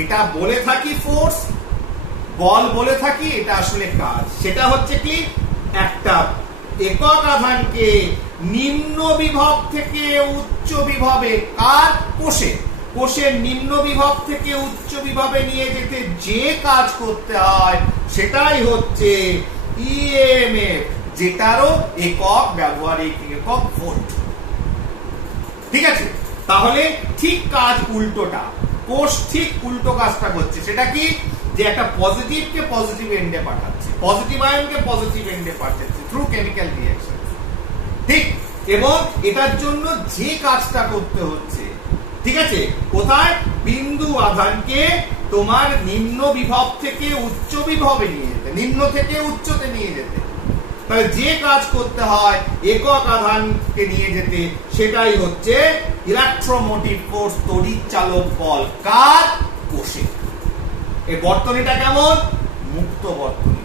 এটা বলে থাকি ফোর্স, বল বলে থাকি, এটা আসলে কাজ। সেটা হচ্ছে কি, একটা একক আধানকে নিম্ন বিভব থেকে উচ্চ বিভবে, কার? কোষের নিম্ন বিভব থেকে উচ্চ বিভবে নিয়ে যেতে যে কাজ করতে হয় সেটাই হচ্ছে ইএমএফ, যেটারও একক ব্যবহারিক একক ভোল্ট। ঠিক আছে, তাহলে ঠিক কাজ উল্টোটা, কোষ ঠিক উল্টো কাজটা করছে। সেটা কি, যে একটা পজিটিভকে পজিটিভ এন্ডে পাঠাচ্ছে, পজিটিভ আয়নকে পজিটিভ এন্ডে পাঠাচ্ছে থ্রু কেমিক্যাল রিঅ্যাকশন। ঠিক, এবং এটার জন্য যে কাজটা করতে হচ্ছে, ঠিক আছে, কোথায়? বিন্দু আধানকে তোমার নিম্ন বিভব থেকে উচ্চ বিভবে নিয়ে যেতে, নিম্ন থেকে উচ্চতে নিয়ে যেতে। তাহলে যে কাজ করতে হয় একক আধানকে নিয়ে যেতে, সেটাই হচ্ছে ইলেকট্রোমোটিভ ফোর্স, তড়িৎচালক বল। কার? কোষে। এই বর্তনীটা কেমন? মুক্ত বর্তনী।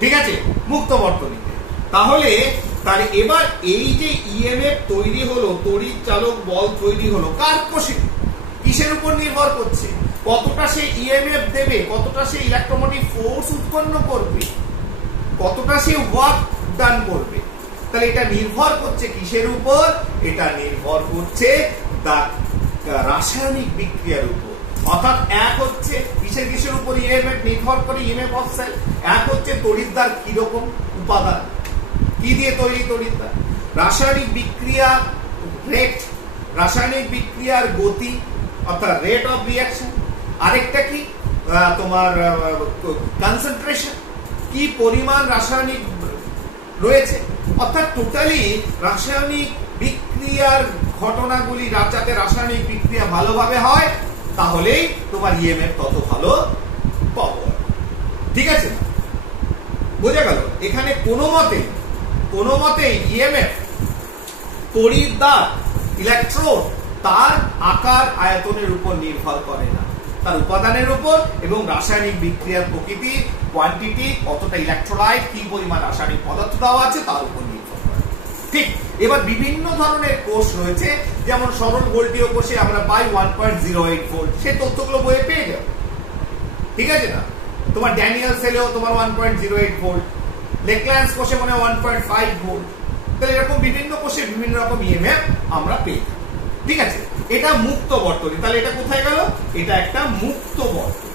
ঠিক আছে, মুক্ত বর্তনীতে। তাহলে এবার এই যে ইএমএফ তৈরি হলো, তড়িৎচালক বল তৈরি হলো, কার? কোষে। কিসের উপর নির্ভর করছে? কতটা সে ইএমএফ দেবে, কতটা সে ইলেকট্রোমোটিভ ফোর্স উৎপন্ন করবে, কতটা সে ওয়ার্ক ডান করবে। তাহলে এটা নির্ভর করছে কিসের উপর? এটা নির্ভর করছে রাসায়নিক বিক্রিয়ার উপর। অর্থাৎ এক হচ্ছে কিসের উপর ইএমএফ নির্ভর করে, ইএমএফ অফ সেল। এক হচ্ছে তড়িৎদ্বার কিরকম উপাদান, কি দিয়ে তৈরি তড়িৎদ্বার, রাসায়নিক বিক্রিয়া রেট, রাসায়নিক বিক্রিয়ার গতি অর্থাৎ রেট অফ রিঅ্যাকশন। আরেকটা কি, তোমার কনসেন্ট্রেশন, কি পরিমাণ রাসায়নিক রয়েছে। অর্থাৎ টোটালি রাসায়নিক বিক্রিয়ার ঘটনাগুলি, যাতে রাসায়নিক বিক্রিয়া ভালোভাবে হয়, তাহলেই তোমার ইএমএফ তত ভালো পাবো। ঠিক আছে, বোঝা গেল? এখানে কোনো মতে ইএমএফ তড়িৎদ্বার, ইলেকট্রোড, তার আকার আয়তনের উপর নির্ভর করে না, তার উপাদানের উপর এবং রাসায়নিক বিক্রিয়ার প্রকৃতি, কোয়ান্টিটি, কতটা ইলেকট্রোলাইট, কি পরিমাণ রাসায়নিক পদার্থ দেওয়া আছে তার উপর নির্ভর করে। ঠিক, এবার বিভিন্ন ধরনের কোষ রয়েছে, যেমন সরল ভোল্টীয় কোষে আমরা পাই 1.08 ভোল্ট, সেই তথ্যগুলো বইয়ে পেয়ে যাবে। ঠিক আছে না, তোমার ড্যানিয়েল সেলেও তোমার 1.08 ভোল্ট, লেকল্যান্স কোষে মনে হয় 1.5 ভোল্ট। তাহলে এরকম বিভিন্ন কোষে বিভিন্ন রকম ইএমএফ আমরা পেয়ে যাই। ঠিক আছে, এটা মুক্ত বর্তনী। তাহলে এটা কোথায় গেল? এটা একটা মুক্ত বর্তনী।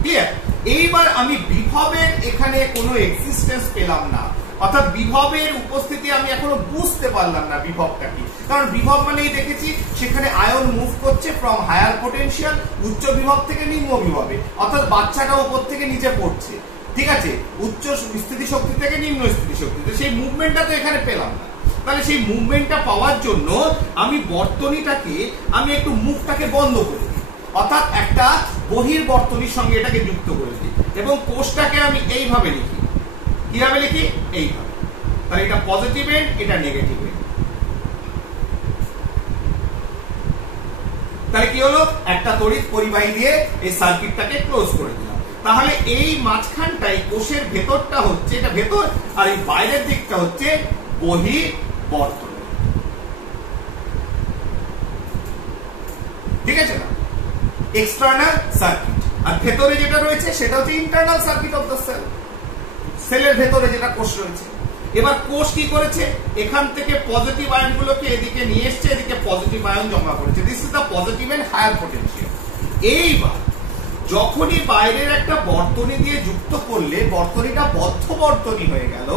ক্লিয়ার? এইবার আমি বিভবের এখানে কোনো এক্সিস্টেন্স পেলাম না, অর্থাৎ বিভবের উপস্থিতি আমি এখনো বুঝতে পারলাম না বিভবটা কি। কারণ বিভব মানেই দেখেছি সেখানে আয়ন মুভ করছে ফ্রম হায়ার পোটেনশিয়াল, উচ্চ বিভব থেকে নিম্ন বিভবে, অর্থাৎ বাচ্চাটা উপর থেকে নিচে পড়ছে। ঠিক আছে, উচ্চ স্থিতি শক্তি থেকে নিম্ন স্থিতি শক্তিতে, সেই মুভমেন্টটা তো এখানে পেলাম না। তাহলে সেই মুভমেন্টটা পাওয়ার জন্য আমি বর্তনীটাকে, আমি একটু মুখটাকে বন্ধ করে দিই, অর্থাৎ একটা বহির বর্তনীর সঙ্গে এটাকে যুক্ত করে দিই, এবং কোষটাকে আমি এইভাবে লিখি। কিভাবে লিখি? এইভাবে। তাহলে এটা পজিটিভ এন্ড, এটা নেগেটিভ এন্ড। তাহলে কি হলো, একটা তড়িৎ পরিবাহী দিয়ে এই সার্কিটটাকে ক্লোজ করে দিলাম। তাহলে এই মাঝখানটাই কোষের ভেতরটা হচ্ছে, এটা ভেতর, আর এই বাইরের দিকটা হচ্ছে বহির্বর্তনী। ঠিক আছে না, এক্সটার্নাল সার্কিট। আর ভেতরে যেটা রয়েছে সেটা হচ্ছে internal circuit of the cell, সেলের ভেতরে যেটা কোষ রয়েছে। এবার কোষ কি করেছে, এখান থেকে পজিটিভ আয়ন গুলোকে এদিকে নিয়ে এসছে, এদিকে পজিটিভ আয়ন জমা করেছে। This is the positive end higher potential. এইবার যখনই বাইরের একটা বর্তনী দিয়ে যুক্ত করলে বর্তনীটা বদ্ধ বর্তনী হয়ে গেল,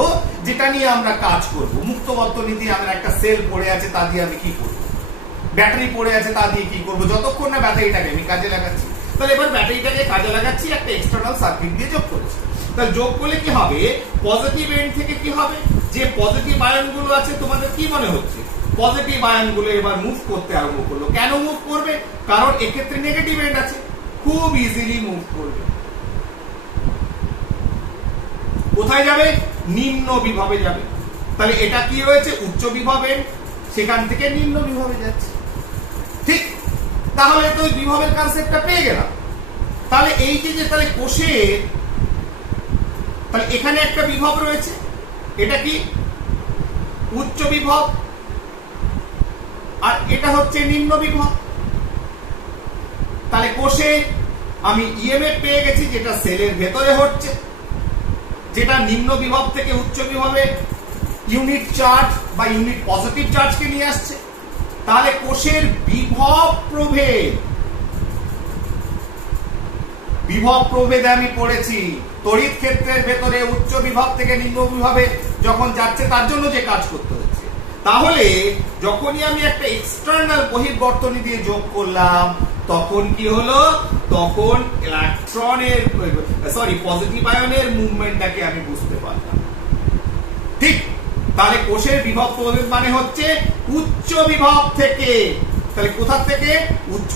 যেটা নিয়ে আমরা কাজ করব। মুক্ত বর্তনী দিয়ে আমরা একটা সেল পড়ে আছে, তা দিয়ে আমি কি করব, ব্যাটারি পড়ে আছে, তা দিয়ে কি করব, যতক্ষণ না ব্যাটারিটাকে আমি কাজে লাগাচ্ছি। তাহলে এবার ব্যাটারিটাকে কাজে লাগাচ্ছি, একটা এক্সটার্নাল সার্কিট দিয়ে যোগ করেছি। তাহলে যোগ করলে কি হবে, পজিটিভ এন্ড থেকে কি হবে, যে পজিটিভ আয়ন গুলো আছে, তোমাদের কি মনে হচ্ছে, পজিটিভ আয়ন গুলো এবার মুভ করতে আরম্ভ করলো। কেন মুভ করবে, কারণ এক্ষেত্রে নেগেটিভ এন্ড আছে, খুব ইজিলি মুভ করবে। কোথায় যাবে, নিম্ন বিভবে যাবে। তাহলে এটা কি হয়েছে, উচ্চ বিভবে, সেখান থেকে নিম্ন বিভবে যাচ্ছে। ঠিক, তাহলে তো বিভবের কনসেপ্টটা পেয়ে গেলাম। তাহলে এই যে তাহলে কোষের, তাহলে এখানে একটা বিভব রয়েছে, এটা কি উচ্চ বিভব, আর এটা হচ্ছে নিম্ন বিভব। তাহলে কোষে আমি ইএমএফ পেয়ে গেছি, যেটা সেলের ভেতরে হচ্ছে, যেটা নিম্ন বিভব থেকে উচ্চ বিভবে ইউনিট চার্জ বা ইউনিট পজিটিভ চার্জকে নিয়ে আসছে। তাহলে কোষের বিভব প্রভেদ, বিভব প্রভেদে আমি পড়েছি তড়িৎ ক্ষেত্রের ভেতরে উচ্চ বিভব থেকে নিম্ন বিভবে যখন যাচ্ছে তার জন্য যে কাজ করতে হচ্ছে। তাহলে যখনই আমি একটা এক্সটার্নাল বহির্বর্তনী দিয়ে যোগ করলাম, তখন কি হলো, তখন ইলেকট্রনের পজিটিভ আয়নের মুভমেন্টটাকে আমি বুঝতে পারলাম। ঠিক, তাহলে কোষের বিভব প্রভেদ মানে হচ্ছে উচ্চ বিভব থেকে, তাহলে কোথা থেকে,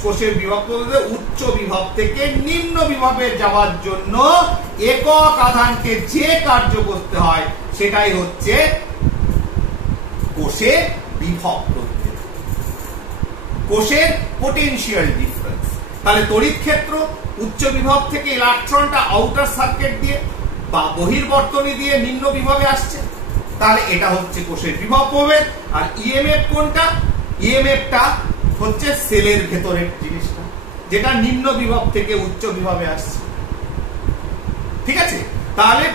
কোষের বিভব প্রভেদে উচ্চ বিভব থেকে নিম্ন বিভবে যাওয়ার জন্য একক আধানকে যে কার্য করতে হয় সেটাই হচ্ছে কোষের বিভব প্রভেদ, কোষের পোটেনশিয়াল ডিফারেন্স। তাহলে তড়িৎ ক্ষেত্র উচ্চ বিভব থেকে ইলেকট্রনটা আউটার সার্কিট দিয়ে বা বহির্বর্তনী দিয়ে নিম্ন বিভবে আসছে, তাহলে এটা হচ্ছে কোষের বিভব প্রভেদ। আর ইএমএফ কোনটা, ইএমএফটা হচ্ছে সেলের ভেতরের জিনিসটা, যেটা নিম্ন বিভব থেকে উচ্চ বিভবে আসছে। ঠিক আছে, তাহলে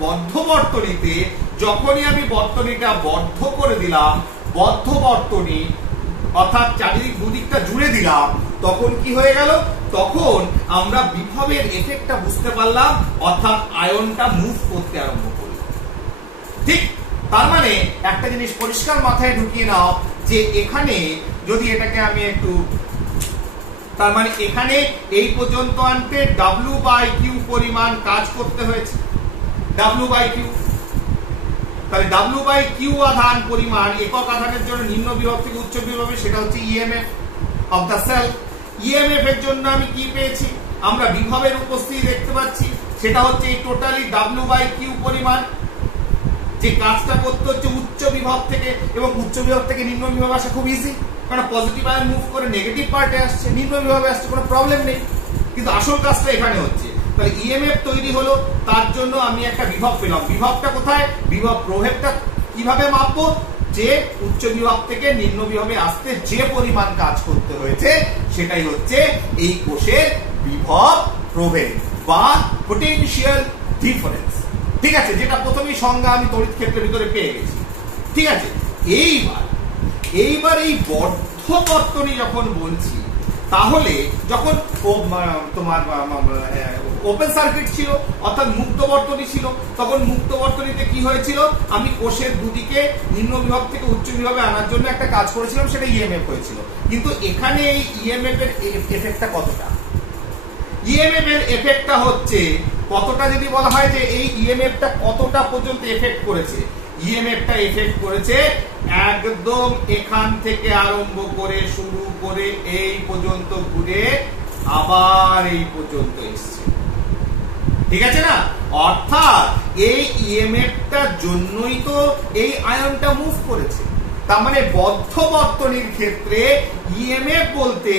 বদ্ধ বর্তনীতে যখনই আমি বর্তনীটা বদ্ধ করে দিলাম, বদ্ধ বর্তনী অর্থাৎ চারিদিক দুদিকটা জুড়ে দিলাম, তখন কি হয়ে গেল, তখন আমরা বিভবের এফেক্টটা বুঝতে পারলাম, অর্থাৎ আয়নটা মুভ করতে আরম্ভ করলো। ঠিক, তার মানে একটা জিনিস পরিষ্কার মাথায় ঢুকিয়ে নাও, যে এখানে যদি এটাকে আমি একটু, তার মানে এখানে এই পর্যন্ত আনতে W/Q পরিমাণ কাজ করতে হয়েছে, W/Q। তাহলে W/Q আধান পরিমাণ একক আধানের জন্য নিম্ন বিভব থেকে উচ্চ বিভবে, সেটা হচ্ছে EMF of the cell. EMF এর জন্য আমি কি পেয়েছি, আমরা বিভবের উপস্থিতি দেখতে পাচ্ছি, সেটা হচ্ছে এই টোটালি W/Q পরিমাণ। যে কাজটা করতে হচ্ছে উচ্চ বিভব থেকে, এবং উচ্চ বিভব থেকে নিম্ন বিভবে আসা খুব ইজি, কারণ পজিটিভ আয়ন মুভ করে নেগেটিভ পার্টে আসছে, নিম্ন বিভবে আসছে, কোনো প্রবলেম নেই। কিন্তু আসল কাজটা এখানে হচ্ছে। তাহলে ইএমএফ তৈরি হলো, তার জন্য আমি একটা বিভব পেলাম। বিভবটা কোথায়, বিভব প্রভেদটা কিভাবে মাপবো, যে উচ্চ বিভব থেকে নিম্ন বিভবে আসতে যে পরিমাণ কাজ করতে হয়েছে সেটাই হচ্ছে এই কোষের বিভব প্রভেদ বা পোটেনশিয়াল ডিফারেন্স। ঠিক আছে, যেটা প্রথমেই সংজ্ঞা আমি তড়িৎ ক্ষেত্রের ভিতরে পেয়ে গেছি। ঠিক আছে, এইবার এই বদ্ধ বর্তনী যখন বলছি, তাহলে যখন তোমার ওপেন সার্কিট ছিল অর্থাৎ মুক্ত বর্তনী ছিল, তখন মুক্ত বর্তনীতে কি হয়েছিল, আমি কোষের দুদিকে নিম্ন বিভব থেকে উচ্চ বিভবে আনার জন্য একটা কাজ করেছিলাম, সেটা ইএমএফ হয়েছিল। কিন্তু এখানে এই ইএমএফ এর এফেক্টটা কতটা, ইএমএফ এর এফেক্টটা হচ্ছে কতটা, যদি বলা হয় যে এই ইএমএফটা কতটা পর্যন্ত এফেক্ট করেছে, ইএমএফটা এফেক্ট করেছে একদম এখান থেকে আরম্ভ করে শুরু করে এই পর্যন্ত ঘুরে আবার এই পর্যন্ত এসছে। ঠিক আছে না, অর্থাৎ এই ইএমএফটার জন্যই তো এই আয়নটা মুভ করেছে। তার মানে বদ্ধ বর্তনীর ক্ষেত্রে ইএমএফ বলতে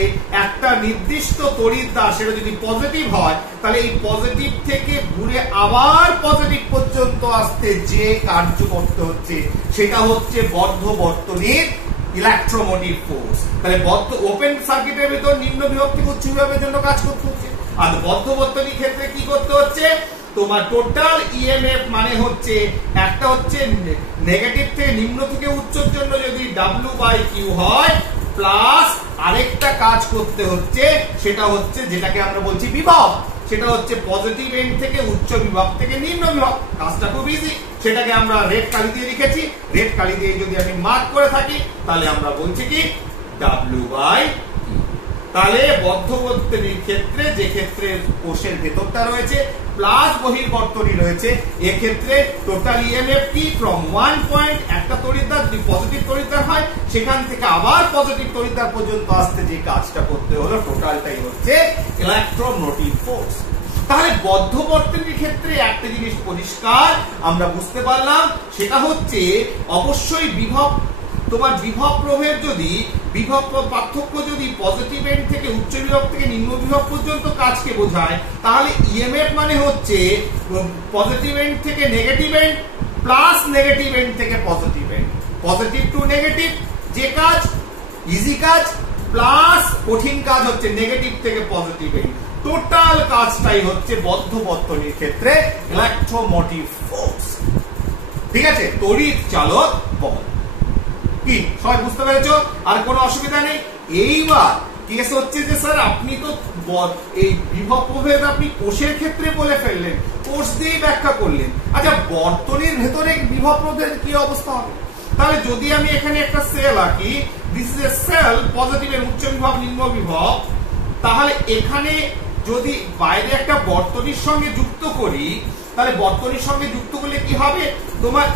একটা নির্দিষ্ট তড়িৎদ্বার, সেটা যদি পজিটিভ হয় তাহলে এই পজিটিভ থেকে ঘুরে আবার পজিটিভ পর্যন্ত আসতে যে কার্য করতে হচ্ছে সেটা হচ্ছে বদ্ধ বর্তনীর ইলেকট্রোমোটিভ ফোর্স। তাহলে বদ্ধ ওপেন সার্কিটের ভিতর নিম্ন বিভব থেকে উচ্চ বিভবের জন্য কাজ করতে হচ্ছে, আর বদ্ধ বর্তনীর ক্ষেত্রে কি করতে হচ্ছে, তোমার টোটাল ইএমএফ মানে হচ্ছে একটা হচ্ছে নেগেটিভ থেকে নিম্ন থেকে উচ্চের জন্য যদি W/Q হয় প্লাস আরেকটা কাজ করতে হচ্ছে, সেটা হচ্ছে যেটাকে আমরা বলছি বিভব, সেটা হচ্ছে পজিটিভ এন্ড থেকে উচ্চ বিভব থেকে নিম্ন বিভব। কাজটা খুব ইজি, সেটাকে আমরা রেড কালি দিয়ে লিখেছি। রেড কালি দিয়ে যদি আমি মার্ক করে থাকি তাহলে আমরা বলছি কি W/Q। তাহলে বদ্ধ বর্তনীর ক্ষেত্রে, যে ক্ষেত্রে কোষের ভেতরটা রয়েছে প্লাস বহির্বর্তনী রয়েছে, এক্ষেত্রে টোটাল ইএমএফ কি ফ্রম ওয়ান পয়েন্ট, একটা তড়িৎদ্বার যদি পজিটিভ তড়িৎদ্বার হয় সেখান থেকে আবার পজিটিভ তড়িৎদ্বার পর্যন্ত আসতে যে কাজটা করতে হলো টোটালটাই হচ্ছে ইলেকট্রোমোটিভ ফোর্স। তাহলে বদ্ধ বর্তনীর ক্ষেত্রে একটা জিনিস পরিষ্কার আমরা বুঝতে পারলাম, সেটা হচ্ছে অবশ্যই বিভব, তোমার বিভব প্রভেদ যদি বিভব পার্থক্য যদি পজিটিভ এন্ড থেকে উচ্চ বিভব থেকে নিম্ন বিভব পর্যন্ত কাজকে বোঝায়, তাহলে ইএমএফ মানে হচ্ছে পজিটিভ এন্ড থেকে negative end plus negative end থেকে positive end, positive to negative যে কাজ ইজি কাজ, প্লাস কঠিন কাজ হচ্ছে নেগেটিভ থেকে পজিটিভ এন্ড। টোটাল কাজটাই হচ্ছে বদ্ধ বর্তনীর ক্ষেত্রে ইলেকট্রোমোটিভ ফোর্স। ঠিক আছে, তড়িৎ চালক বল। কি সবাই বুঝতে পেরেছো? আর কোনো অসুবিধা নেই? এইবার কেস হচ্ছে যে স্যার আপনি তো এই বিভব প্রভেদ আপনি কোষের ক্ষেত্রে বলে ফেললেন, কোষ দিয়ে ব্যাখ্যা করলেন, আচ্ছা বর্তনীর ভেতরে বিভব প্রভেদ কি অবস্থা হবে? তাহলে যদি আমি এখানে একটা সেল আঁকি, this is a cell, positive এর উচ্চ বিভব নিম্ন বিভব, তাহলে এখানে যদি বাইরে একটা বর্তনীর সঙ্গে যুক্ত করি, তাহলে বর্তনীর সঙ্গে যুক্ত করলে কি হবে, তোমার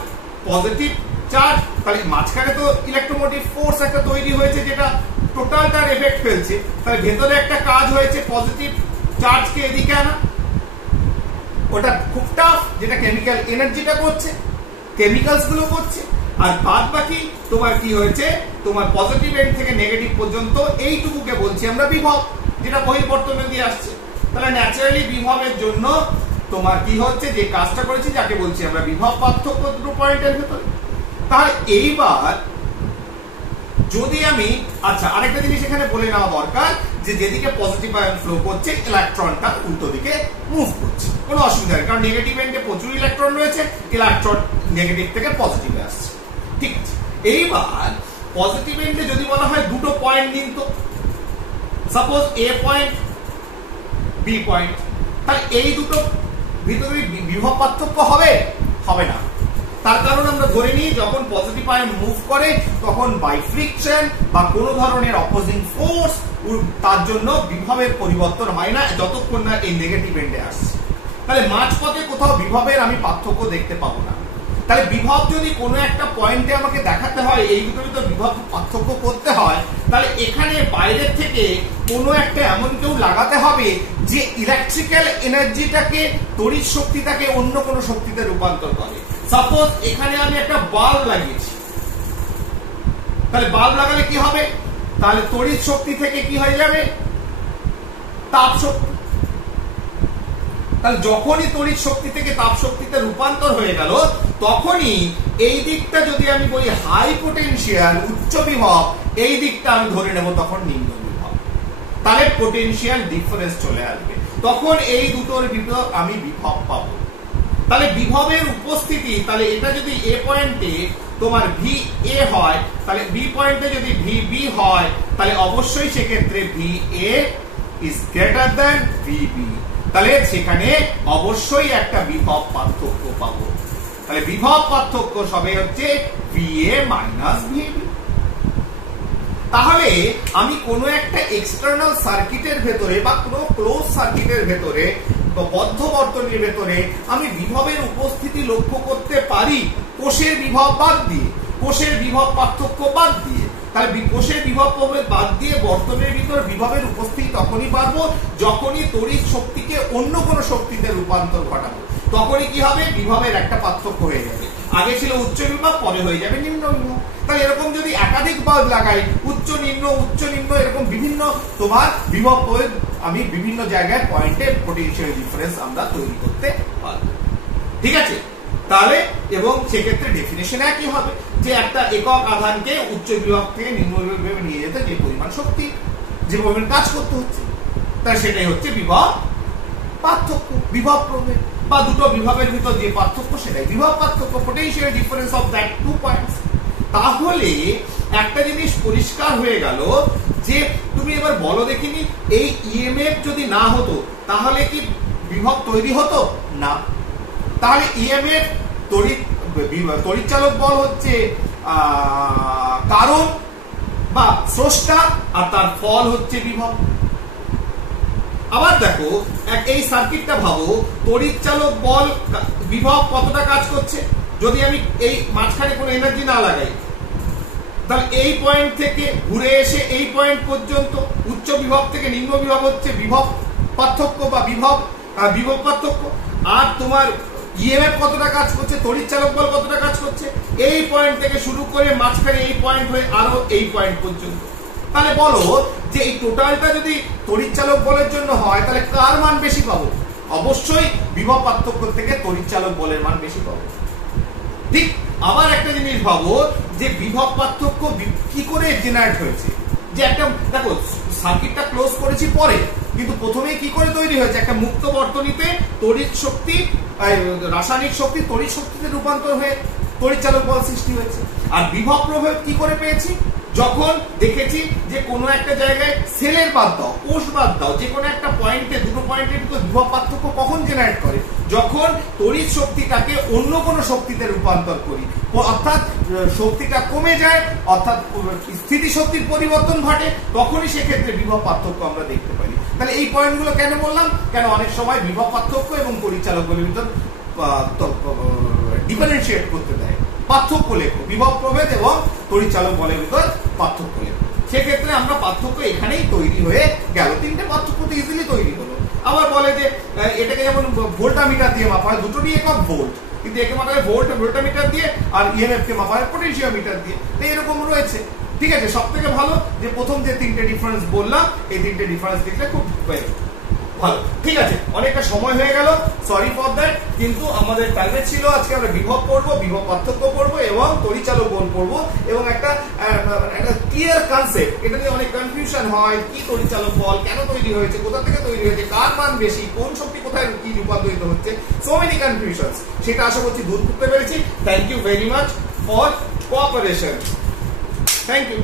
পজিটিভ চার্জ, তাহলে মাঝখানে তো ইলেকট্রোমোটিভ ফোর্স একটা তৈরি হয়েছে যেটা টোটালটার এফেক্ট ফেলছে, তাহলে ভেতরে একটা কাজ হয়েছে পজিটিভ চার্জকে এদিকে আনা, ওটা খুব টাফ, যেটা কেমিক্যাল এনার্জিটা করছে, কেমিক্যালস গুলো করছে, আর বাদ বাকি তোমার কি হয়েছে, তোমার পজিটিভ এন্ড থেকে নেগেটিভ পর্যন্ত এইটুকুকে বলছি আমরা বিভব, যেটা বহির্বর্তনে দিয়ে আসছে। তাহলে ন্যাচারালি বিভবের জন্য তোমার কি হচ্ছে, যে কাজটা করেছি যাকে বলছি আমরা বিভব পার্থক্য দুটো পয়েন্টের ভেতরে। তাহলে এইবার যদি আমি, আচ্ছা আরেকটা জিনিস এখানে বলে নেওয়া দরকার, যে যেদিকে পজিটিভ আয়ন ফ্লো করছে ইলেকট্রনটা উল্টো দিকে মুভ করছে, কোনো অসুবিধা নেই, কারণ নেগেটিভ এন্ডে প্রচুর ইলেকট্রন রয়েছে, ইলেকট্রন নেগেটিভ থেকে পজিটিভে আসছে। ঠিক আছে, এইবার পজিটিভ এন্ডে যদি বলা হয় দুটো পয়েন্ট দিন তো, সাপোজ এ পয়েন্ট বি পয়েন্ট, তাহলে এই দুটো ভিতরে বিভব পার্থক্য হবে? হবে না। তার কারণ আমরা ধরে নিই যখন পজিটিভ আয়ন মুভ করে তখন বাই ফ্রিকশন বা কোনো ধরনের অপোজিং ফোর্স তার জন্য বিভবের পরিবর্তন হয় না যতক্ষণ না এই নেগেটিভ এন্ডে আসছে। তাহলে মাঝপথে কোথাও বিভবের আমি পার্থক্য দেখতে পাবো না। তাহলে বিভব যদি কোনো একটা পয়েন্টে আমাকে দেখাতে হয়, এই দুটোর ভিতর বিভব পার্থক্য করতে হয়, তাহলে এখানে বাইরের থেকে কোনো একটা এমন কেউ লাগাতে হবে যে ইলেকট্রিক্যাল এনার্জিটাকে, তড়িৎ শক্তিটাকে অন্য কোনো শক্তিতে রূপান্তর করে। সাপোজ এখানে আমি একটা বাল্ব লাগিয়েছি, তাহলে বাল্ব লাগালে কি হবে, তাহলে তড়িৎ শক্তি থেকে কি হয়ে যাবে, তাপ শক্তি। তাহলে যখনই তড়িৎ শক্তি থেকে তাপ শক্তিতে রূপান্তর হয়ে গেল, তখনই এই দিকটা যদি আমি বলি হাই পোটেনশিয়াল উচ্চ বিভব, এই দিকটা আমি ধরে নেব তখন নিম্ন বিভব, তাহলে পোটেনশিয়াল ডিফারেন্স চলে আসবে, তখন এই দুটোর ভিতর আমি বিভব পাবো। তাহলে বিভবের উপস্থিতি, তাহলে এটা যদি এ পয়েন্টে তোমার ভি এ হয়, তাহলে বি পয়েন্টে যদি ভি বি হয়, তাহলে অবশ্যই সেক্ষেত্রে V A is greater than V B, তাহলে সেখানে অবশ্যই একটা বিভব পার্থক্য পাবো। তাহলে বিভব পার্থক্য সবে হচ্ছে V A minus V B. তাহলে আমি কোনো একটা এক্সটার্নাল সার্কিটের ভেতরে বা কোনো ক্লোজ সার্কিটের ভেতরে বদ্ধ বর্তনীর ভেতরে আমি বিভবের উপস্থিতি লক্ষ্য করতে পারি কোষের বিভব বাদ দিয়ে, কোষের বিভব পার্থক্য বাদ দিয়ে। তাহলে কোষের বিভব বাদ দিয়ে বর্তনীর ভিতর বিভবের উপস্থিতি তখনই পারবো যখনই তড়িৎ শক্তিকে অন্য কোনো শক্তিতে রূপান্তর ঘটাবো। তখনই কি হবে, বিভবের একটা পার্থক্য হয়ে যাবে। আগে ছিল উচ্চ বিভব, পরে হয়ে যাবে নিম্ন বিভব। তাই এরকম যদি একাধিক বাল্ব লাগাই, উচ্চ নিম্ন এরকম বিভিন্ন তোমার বিভব প্রয়োগ আমি বিভিন্ন জায়গায় পয়েন্টে পোটেনশিয়াল ডিফারেন্স আমরা তৈরি করতে পারবো। ঠিক আছে, তাহলে এবং সেক্ষেত্রে ডেফিনেশন একই হবে যে একটা একক আধানকে উচ্চ বিভব থেকে নিম্ন বিভবে নিয়ে যেতে যে পরিমাণ শক্তি, যে পরিমাণ কাজ করতে হচ্ছে, তাই সেটাই হচ্ছে বিভব পার্থক্য, বিভব প্রভেদ, বা দুটো বিভবের ভিতর যে পার্থক্য সেটাই বিভব পার্থক্য, potential difference of that two points. তাহলে একটা জিনিস পরিষ্কার হয়ে গেল যে তুমি এবার বলো দেখিনি, এই ইএমএফ যদি না হতো তাহলে কি বিভব তৈরি হতো না? তাহলে ইএমএফ তড়িৎচালক বল হচ্ছে কারণ বা স্রষ্টা, আর তার ফল হচ্ছে বিভব। আবার দেখো এই সার্কিটটা ভাবো, তড়িৎচালক বল বিভব কতটা কাজ করছে, যদি আমি এই মাঝখানে কোনো এনার্জি না লাগাই, তাহলে এই পয়েন্ট থেকে ঘুরে এসে এই পয়েন্ট পর্যন্ত উচ্চ বিভব থেকে নিম্ন বিভব হচ্ছে বিভব পার্থক্য বা বিভব পার্থক্য। আর তোমার ইএমএফ কতটা কাজ করছে, তড়িৎচালক বল কতটা কাজ করছে, এই পয়েন্ট থেকে শুরু করে মাঝখানে এই পয়েন্ট হয়ে আরো এই পয়েন্ট পর্যন্ত। তাহলে বলো যে এই টোটালটা যদি তড়িৎচালক বলের জন্য হয় তাহলে কার মান বেশি পাবো? অবশ্যই বিভব পার্থক্য থেকে তড়িৎচালক বলের মান বেশি পাবো। ঠিক আবার একটা জিনিস ভাবো যে বিভব পার্থক্য কি করে জেনারেট হয়েছে, যে একটা দেখো সার্কিটটা ক্লোজ করেছি পরে, কিন্তু প্রথমেই কি করে তৈরি হয়েছে, একটা মুক্ত বর্তনীতে তড়িৎ শক্তি রাসায়নিক শক্তি তড়িৎ শক্তিতে রূপান্তর হয়ে তড়িৎচালক বল সৃষ্টি হয়েছে। আর বিভব প্রভেদ কি করে পেয়েছি, যখন দেখেছি যে কোনো একটা জায়গায় সেলের বাদ দাও, কোষ বাদ দাও, যে কোনো একটা পয়েন্টে দুটো পয়েন্টের ভিতর বিভব পার্থক্য কখন জেনারেট করে, যখন তড়িৎ শক্তিটাকে অন্য কোনো শক্তিতে রূপান্তর করি, অর্থাৎ শক্তিটা কমে যায়, অর্থাৎ স্থিতি শক্তির পরিবর্তন ঘটে, তখনই সেক্ষেত্রে বিভব পার্থক্য আমরা দেখতে পারি। তাহলে এই পয়েন্টগুলো কেন বললাম, কেন অনেক সময় বিভব পার্থক্য এবং তড়িৎচালক বলের ভিতর ডিফারেন্সিয়েট করতে দেয়, পার্থক্য লেখো, বিভব প্রভেদ এবং তড়িৎচালক বলের ভিতর পার্থক্য লেখো। সেক্ষেত্রে আমরা পার্থক্য এখানেই তৈরি হয়ে গেল, তিনটে পার্থক্য তো ইজিলি তৈরি হলো। আবার বলে যে এটাকে যেমন ভোল্টামিটার দিয়ে মাপা হয়, দুটোরই একক ভোল্ট, কিন্তু একে মাপা হয় ভোল্টামিটার দিয়ে, আর ইএমএফ কে মাপা হয় পোটেনশিওমিটার দিয়ে। এরকম রয়েছে। ঠিক আছে, সব থেকে ভালো যে প্রথম যে তিনটে ডিফারেন্স বললাম, এই তিনটে ডিফারেন্স দেখলে খুব ভালো। ঠিক আছে, অনেকটা সময় হয়ে গেল, সরি ফর দ্যাট, কিন্তু আমাদের টার্গেট ছিল আজকে আমরা বিভব পড়বো, বিভব পার্থক্য পড়বো এবং তড়িৎচালক বল পড়বো, এবং একটা ক্লিয়ার কনসেপ্ট, এটা নিয়ে অনেক কনফিউশন হয়, কি তড়িৎচালক বল কেন তৈরি হয়েছে, কোথা থেকে তৈরি হয়েছে, কার মান বেশি, কোন শক্তি কোথায় কি রূপান্তরিত হচ্ছে, সো মেনি কনফিউশনস, সেটা আশা করছি দূর করতে পেরেছি। Thank you very much for cooperation, thank you.